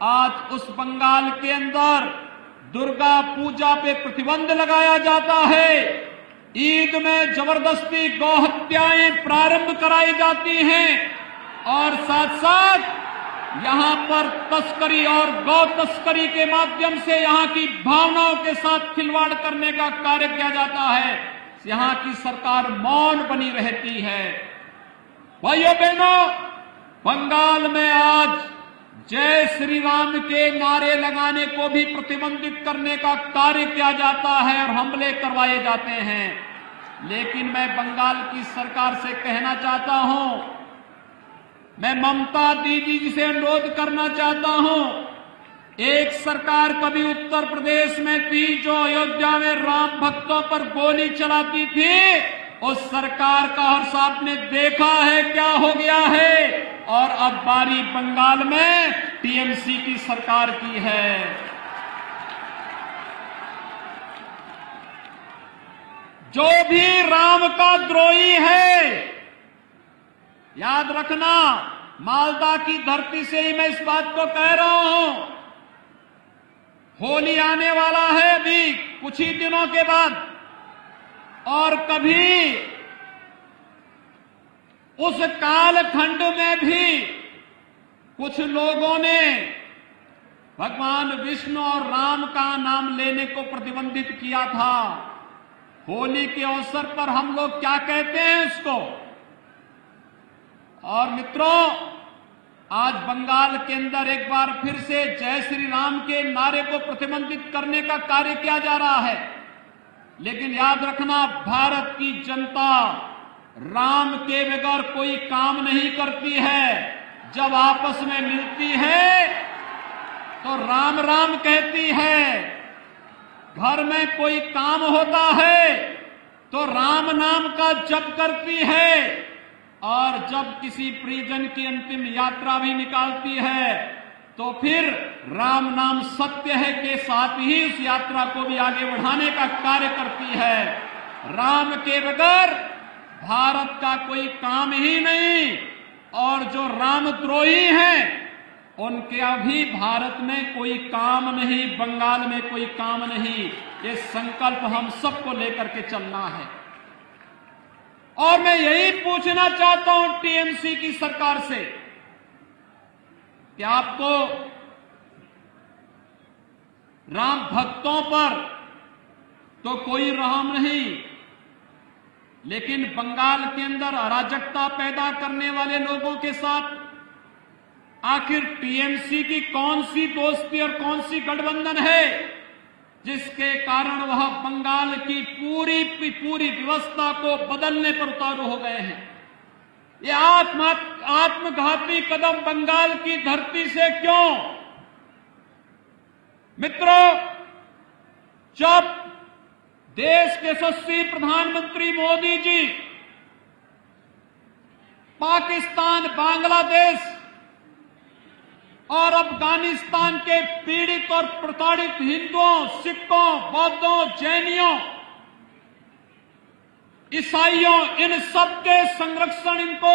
आज उस बंगाल के अंदर दुर्गा पूजा पे प्रतिबंध लगाया जाता है। ईद में जबरदस्ती गौ हत्याएं प्रारंभ कराई जाती हैं और साथ साथ यहां पर तस्करी और गौ तस्करी के माध्यम से यहां की भावनाओं के साथ खिलवाड़ करने का कार्य किया जाता है। यहां की सरकार मौन बनी रहती है। भाइयों बहनों, बंगाल में आज जय श्री राम के नारे लगाने को भी प्रतिबंधित करने का कार्य किया जाता है और हमले करवाए जाते हैं। लेकिन मैं बंगाल की सरकार से कहना चाहता हूं, मैं ममता दीदी जी से अनुरोध करना चाहता हूं, एक सरकार कभी उत्तर प्रदेश में थी जो अयोध्या में राम भक्तों पर गोली चलाती थी। उस सरकार का हर्ष आपने देखा है क्या हो गया है। और अब बारी बंगाल में टीएमसी की सरकार की है। जो भी राम का द्रोही है, याद रखना, मालदा की धरती से ही मैं इस बात को कह रहा हूं। होली आने वाला है अभी कुछ ही दिनों के बाद, और कभी उस कालखंड में भी कुछ लोगों ने भगवान विष्णु और राम का नाम लेने को प्रतिबंधित किया था। होली के अवसर पर हम लोग क्या कहते हैं उसको। और मित्रों, आज बंगाल के अंदर एक बार फिर से जय श्री राम के नारे को प्रतिबंधित करने का कार्य किया जा रहा है। लेकिन याद रखना, भारत की जनता राम के बगैर कोई काम नहीं करती है। जब आपस में मिलती है तो राम राम कहती है। घर में कोई काम होता है तो राम नाम का जप करती है। और जब किसी परिजन की अंतिम यात्रा भी निकालती है तो फिर राम नाम सत्य है के साथ ही उस यात्रा को भी आगे बढ़ाने का कार्य करती है। राम के बगैर भारत का कोई काम ही नहीं। और जो रामद्रोही हैं उनके अभी भारत में कोई काम नहीं, बंगाल में कोई काम नहीं। ये संकल्प हम सबको लेकर के चलना है। और मैं यही पूछना चाहता हूं टीएमसी की सरकार से कि आपको राम भक्तों पर तो कोई रहम नहीं, लेकिन बंगाल के अंदर अराजकता पैदा करने वाले लोगों के साथ आखिर टीएमसी की कौन सी दोस्ती और कौन सी गठबंधन है जिसके कारण वह बंगाल की पूरी व्यवस्था को बदलने पर उतारू हो गए हैं। ये आत्मघाती कदम बंगाल की धरती से क्यों? मित्रों, जब देश के यशस्वी प्रधानमंत्री मोदी जी पाकिस्तान, बांग्लादेश और अफगानिस्तान के पीड़ित और प्रताड़ित हिंदुओं, सिखों, बौद्धों, जैनियों, ईसाइयों, इन सब के संरक्षण, इनको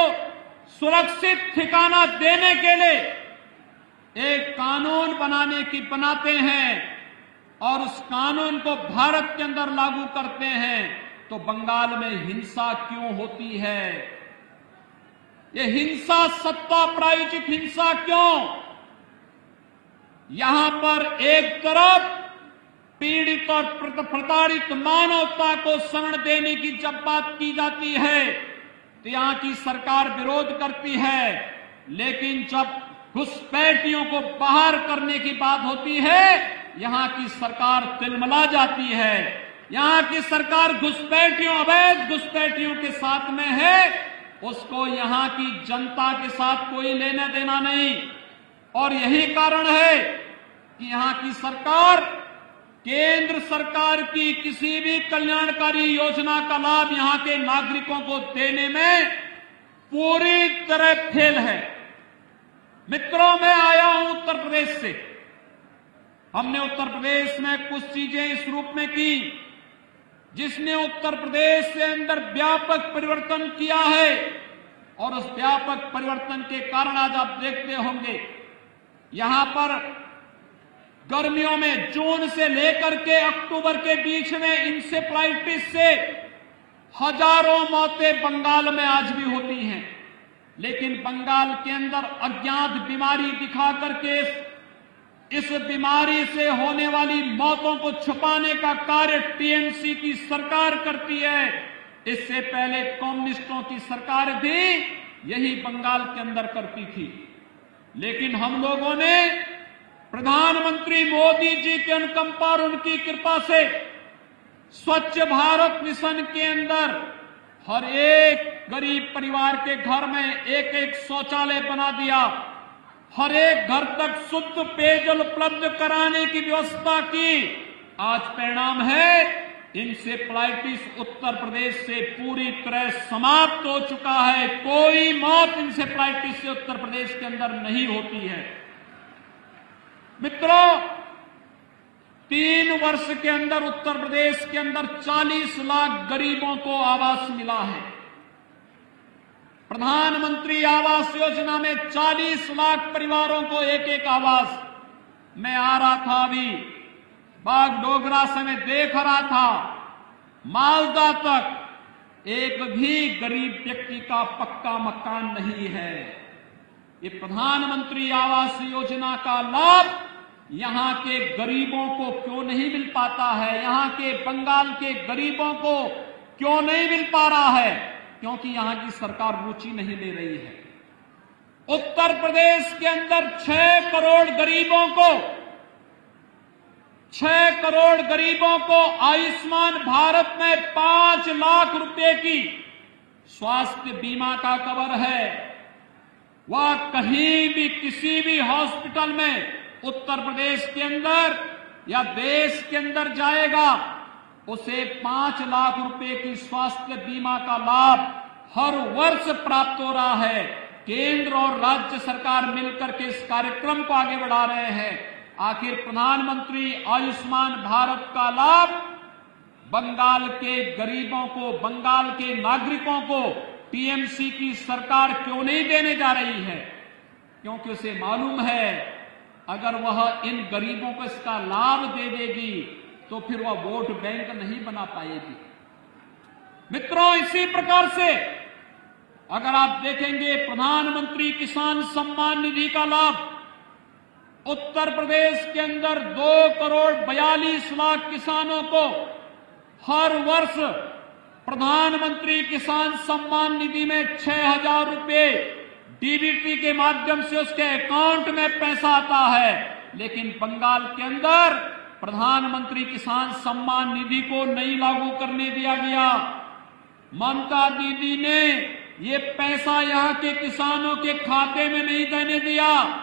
सुरक्षित ठिकाना देने के लिए एक कानून बनाते हैं और उस कानून को भारत के अंदर लागू करते हैं, तो बंगाल में हिंसा क्यों होती है? ये हिंसा सत्ता प्रायोजित हिंसा क्यों? यहां पर एक तरफ पीड़ित और प्रताड़ित मानवता को शरण देने की जब बात की जाती है तो यहां की सरकार विरोध करती है, लेकिन जब घुसपैठियों को बाहर करने की बात होती है यहां की सरकार तिलमिला जाती है। यहां की सरकार घुसपैठियों, अवैध घुसपैठियों के साथ में है, उसको यहां की जनता के साथ कोई लेना देना नहीं। और यही कारण है कि यहां की सरकार केंद्र सरकार की किसी भी कल्याणकारी योजना का लाभ यहां के नागरिकों को देने में पूरी तरह फेल है। मित्रों, मैं आया हूं उत्तर प्रदेश से। हमने उत्तर प्रदेश में कुछ चीजें इस रूप में की जिसने उत्तर प्रदेश के अंदर व्यापक परिवर्तन किया है। और उस व्यापक परिवर्तन के कारण आज आप देखते होंगे यहां पर गर्मियों में जून से लेकर के अक्टूबर के बीच में इंसेफ्लाइटिस से हजारों मौतें बंगाल में आज भी होती हैं। लेकिन बंगाल के अंदर अज्ञात बीमारी दिखा करके इस बीमारी से होने वाली मौतों को छुपाने का कार्य टीएमसी की सरकार करती है। इससे पहले कम्युनिस्टों की सरकार भी यही बंगाल के अंदर करती थी। लेकिन हम लोगों ने प्रधानमंत्री मोदी जी के अनुकंपा और उनकी कृपा से स्वच्छ भारत मिशन के अंदर हर एक गरीब परिवार के घर में एक एक शौचालय बना दिया, हर एक घर तक शुद्ध पेयजल उपलब्ध कराने की व्यवस्था की। आज परिणाम है इंसेफ्लाइटिस उत्तर प्रदेश से पूरी तरह समाप्त हो चुका है। कोई मौत इंसेफ्लाइटिस से उत्तर प्रदेश के अंदर नहीं होती है। मित्रों, 3 वर्ष के अंदर उत्तर प्रदेश के अंदर 40 लाख गरीबों को आवास मिला है। प्रधानमंत्री आवास योजना में 40 लाख परिवारों को एक एक आवास। मैं आ रहा था अभी बागडोगरा से, मैं देख रहा था मालदा तक एक भी गरीब व्यक्ति का पक्का मकान नहीं है। ये प्रधानमंत्री आवास योजना का लाभ यहां के गरीबों को क्यों नहीं मिल पाता है? यहां के बंगाल के गरीबों को क्यों नहीं मिल पा रहा है? क्योंकि यहां की सरकार रुचि नहीं ले रही है। उत्तर प्रदेश के अंदर 6 करोड़ गरीबों को आयुष्मान भारत में 5 लाख रुपए की स्वास्थ्य बीमा का कवर है। वह कहीं भी किसी भी हॉस्पिटल में उत्तर प्रदेश के अंदर या देश के अंदर जाएगा, उसे 5 लाख रुपए की स्वास्थ्य बीमा का लाभ हर वर्ष प्राप्त हो रहा है। केंद्र और राज्य सरकार मिलकर के इस कार्यक्रम को आगे बढ़ा रहे हैं। आखिर प्रधानमंत्री आयुष्मान भारत का लाभ बंगाल के गरीबों को, बंगाल के नागरिकों को टीएमसी की सरकार क्यों नहीं देने जा रही है? क्योंकि उसे मालूम है अगर वह इन गरीबों को इसका लाभ दे देगी तो फिर वह वोट बैंक नहीं बना पाएगी। मित्रों, इसी प्रकार से अगर आप देखेंगे प्रधानमंत्री किसान सम्मान निधि का लाभ उत्तर प्रदेश के अंदर 2 करोड़ 42 लाख किसानों को हर वर्ष प्रधानमंत्री किसान सम्मान निधि में 6,000 रुपए डीबीटी के माध्यम से उसके अकाउंट में पैसा आता है। लेकिन बंगाल के अंदर प्रधानमंत्री किसान सम्मान निधि को नहीं लागू करने दिया गया। ममता दीदी ने ये पैसा यहां के किसानों के खाते में नहीं देने दिया।